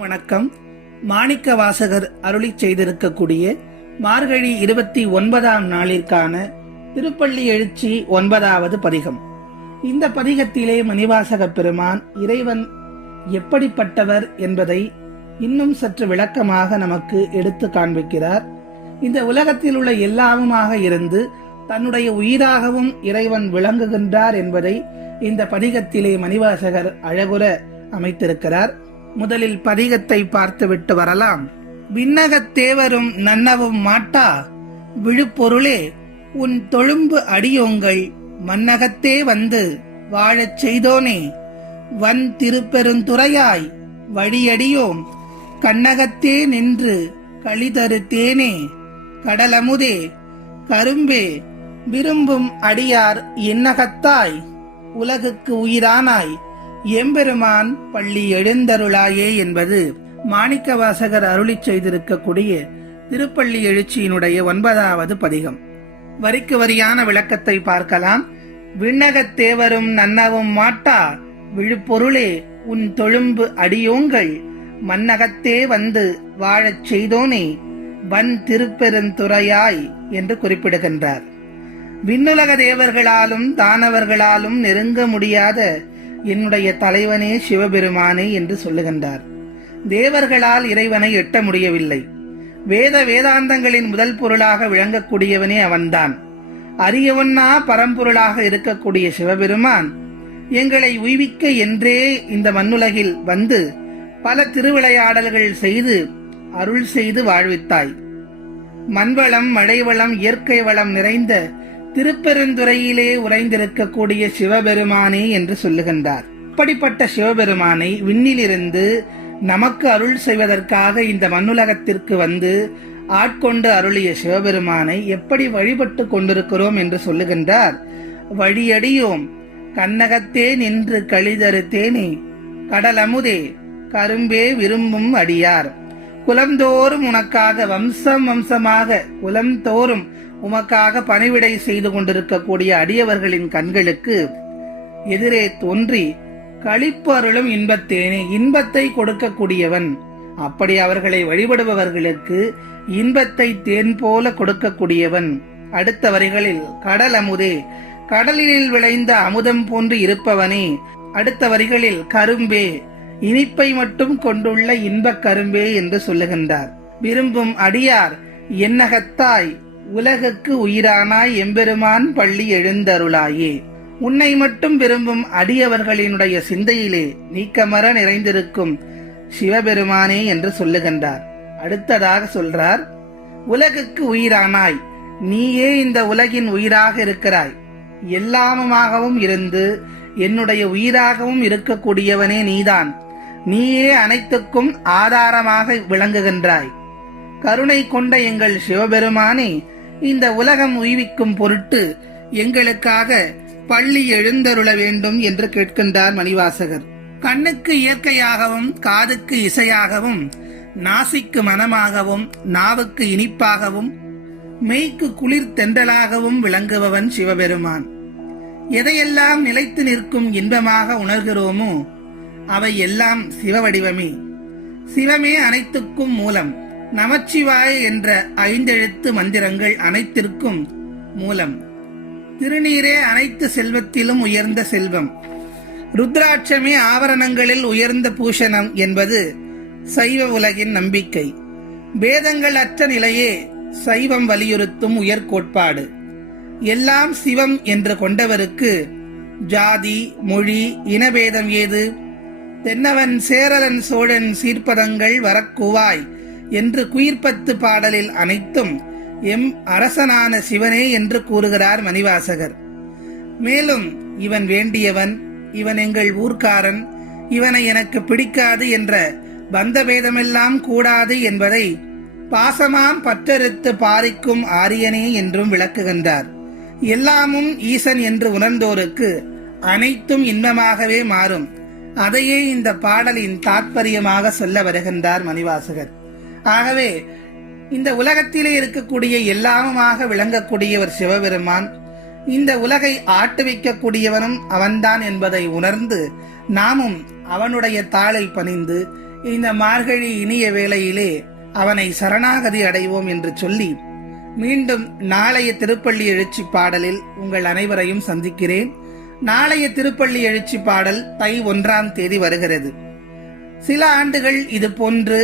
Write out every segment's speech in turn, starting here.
வணக்கம். மாணிக்க வாசகர் அருளி செய்திருக்கக்கூடிய மார்கழி 29ஆம் நாளிற்கான திருப்பள்ளி எழுச்சி 9வது பதிகம். இந்த பதிகத்திலே மணிவாசக பெருமான் இறைவன் எப்படிப்பட்டவர் என்பதை இன்னும் சற்று விளக்கமாக நமக்கு எடுத்து காண்பிக்கிறார். இந்த உலகத்தில் உள்ள எல்லாமுமாக இருந்து தன்னுடைய உயிராகவும் இறைவன் விளங்குகின்றார் என்பதை இந்த பதிகத்திலே மணிவாசகர் அழகுற அமைத்திருக்கிறார். முதலில் பதிகத்தை பார்த்துவிட்டு வரலாம். விண்ணகத் தேவரும் நன்னவும் மாட்டா விழுப்பொருளே உன் தொழும்பு அடியோங்கள் மன்னகத்தே வந்து வாழச் செய்தோனே வன் திருப்பெருந்துறையாய் வழியடியோம் கண்ணகத்தே நின்று களிதரு தேனே கடலமுதே கரும்பே விரும்பும் அடியார் என்னகத்தாய் உலகுக்கு உயிரானாய் எம்பெருமான் பள்ளி எழுந்தருளாயே என்பது மாணிக்க வாசகர் அருளி செய்திருக்கக்கூடிய திருப்பள்ளி எழுச்சியினுடைய 9வது பதிகம். வரிக்கு வரியான விளக்கத்தை பார்க்கலாம். விண்ணகத் தேவரும் நன்னவும் மாட்டா விழுப்பொருளே உன் தொழும்பு அடியோங்கள் மன்னகத்தே வந்து வாழச் செய்தோனே வன் திருப்பெருந்துறையாய் என்று குறிப்பிடுகின்றார். விண்ணுலக தேவர்களாலும் தானவர்களாலும் நெருங்க முடியாத என்னுடைய தலைவனே சிவபெருமானே என்று சொல்லுகின்றார். தேவர்களால் இறைவனை எட்ட முடியவில்லை. வேதாந்தங்களின் முதல் பொருளாக விளங்கக்கூடியவனே அவன்தான். அரியவன்னா பரம்பொருளாக இருக்கக்கூடிய சிவபெருமான் எங்களை உய்விக்க என்றே இந்த மண்ணுலகில் வந்து பல திருவிளையாடல்கள் செய்து அருள் செய்து வாழ்வித்தாய். மண்வளம் மழைவளம் இயற்கை வளம் நிறைந்த திருப்பெருந்துறையிலே உறைந்திருக்கக்கூடிய சிவபெருமானே என்று சொல்லுகின்றார். அப்படிப்பட்ட சிவபெருமானை விண்ணிலிருந்து நமக்கு அருள் செய்வதற்காக இந்த மண்ணுலகத்திற்கு வந்து ஆட்கொண்டு அருளிய சிவபெருமானை எப்படி வழிபட்டு கொண்டிருக்கிறோம் என்று சொல்லுகின்றார். வழியடியோம் கண்ணகத்தே நின்று களிதரு தேனே கடலமுதே கரும்பே விரும்பும் அடியார். குலந்தோறும் உனக்காக வம்சமாக குலந்தோறும் உமக்காக பணிவிடை செய்து கொண்டிருக்கக்கூடிய அடியவர்களின் கண்களுக்கு எதிரே தோன்றி களிப்பு அருளும் இன்பத்தேனே இன்பத்தை கொடுக்கக்கூடியவன். அப்படி அவர்களை வழிபடுபவர்களுக்கு இன்பத்தை தேன் போல கொடுக்கக்கூடியவன். அடுத்த வரிகளில் கடல் அமுதே கடலில் விளைந்த அமுதம் போன்று இருப்பவனே. அடுத்த வரிகளில் கரும்பே இனிப்பை மட்டும் கொண்டுள்ள இன்பக் கரும்பே என்று சொல்லுகின்றார். விரும்பும் அடியார் என்னகத்தாய் உலகுக்கு உயிரானாய் எம்பெருமான் பள்ளி எழுந்தருளாயே. உன்னை மட்டும் விரும்பும் அடியவர்களினுடைய சிந்தையிலே நீக்கமர நிறைந்திருக்கும் சிவபெருமானே என்று சொல்லுகின்றார். அடுத்ததாக சொல்றார், உலகுக்கு உயிரானாய் நீயே இந்த உலகின் உயிராக இருக்கிறாய். எல்லாமுமாகவும் இருந்து என்னுடைய உயிராகவும் இருக்கக்கூடியவனே நீதான். நீயே அனைத்துக்கும் ஆதாரமாக விளங்குகின்றாய். கருணை கொண்ட எங்கள் சிவபெருமானே, இந்த உலகம் உய்விக்கும் பொருட்டு எங்களுக்காக பள்ளி எழுந்தருள வேண்டும் என்று கேட்கின்றார் மணிவாசகர். கண்ணுக்கு இயற்கையாகவும் காதுக்கு இசையாகவும் நாசிக்கு மனமாகவும் நாவுக்கு இனிப்பாகவும் மெய்க்கு குளிர் தென்றலாகவும் விளங்குபவன் சிவபெருமான். எதையெல்லாம் நிலைத்து நிற்கும் இன்பமாக உணர்கிறோமோ அவை எல்லாம் சிவ வடிவமே. சிவமே அனைத்துக்கும் மூலம். நமச்சிவாய என்ற 5 எழுத்து மந்திரங்கள் அனைத்திற்கும் மூலம். திருநீரே அனைத்து செல்வத்திலும் உயர்ந்த செல்வம். ருத்ராட்சமே ஆவரணங்களில் உயர்ந்த பூஷணம் என்பது சைவ உலகின் நம்பிக்கை. பேதங்கள் அற்ற நிலையே சைவம் வலியுறுத்தும் உயர்கோட்பாடு. எல்லாம் சிவம் என்று கொண்டவருக்கு ஜாதி மொழி இனபேதம் ஏது? தென்னவன் சேரலன் சோழன் சீர்ப்பதங்கள் வரக்குவாய் என்று குயிர்ப்பத்து பாடலில் அனைத்தும் எம் அரசனான சிவனே என்று கூறுகிறார் மணிவாசகர். மேலும் இவன் வேண்டியவன், இவன் எங்கள் ஊர்க்காரன், இவனை எனக்கு பிடிக்காது என்ற பந்தபேதமெல்லாம் கூடாது என்பதை பாசமாம் பற்றறுத்து பாரிக்கும் ஆரியனே என்றும் விளக்குகின்றார். எல்லாமும் ஈசன் என்று உணர்ந்தோருக்கு அனைத்தும் இன்பமாகவே மாறும். அதையே இந்த பாடலின் தாத்பரியமாக சொல்ல வருகின்றார் மணிவாசகர். ஆகவே இந்த உலகத்திலே இருக்கக்கூடிய எல்லாமுமாக விளங்கக்கூடியவர் சிவபெருமான். இந்த உலகை ஆட்டுவிக்கக்கூடியவனும் அவன்தான் என்பதை உணர்ந்து நாமும் அவனுடைய தாளை பணிந்து இந்த மார்கழி இனிய வேளையிலே அவனை சரணாகதி அடைவோம் என்று சொல்லி மீண்டும் நாளைய திருப்பள்ளி எழுச்சி பாடலில் உங்கள் அனைவரையும் சந்திக்கிறேன். நாளைய திருப்பள்ளி எழுச்சி பாடல் தை 1ஆம் தேதி வருகிறது. சில ஆண்டுகள் இது போன்று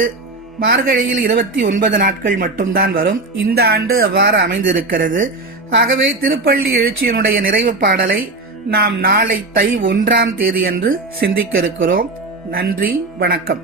மார்கழியில் 29 நாட்கள் மட்டும்தான் வரும். இந்த ஆண்டு அவ்வாறு அமைந்திருக்கிறது. ஆகவே திருப்பள்ளி எழுச்சியினுடைய நிறைவு பாடலை நாம் நாளை தை 1ஆம் தேதி அன்று சிந்திக்க இருக்கிறோம். நன்றி, வணக்கம்.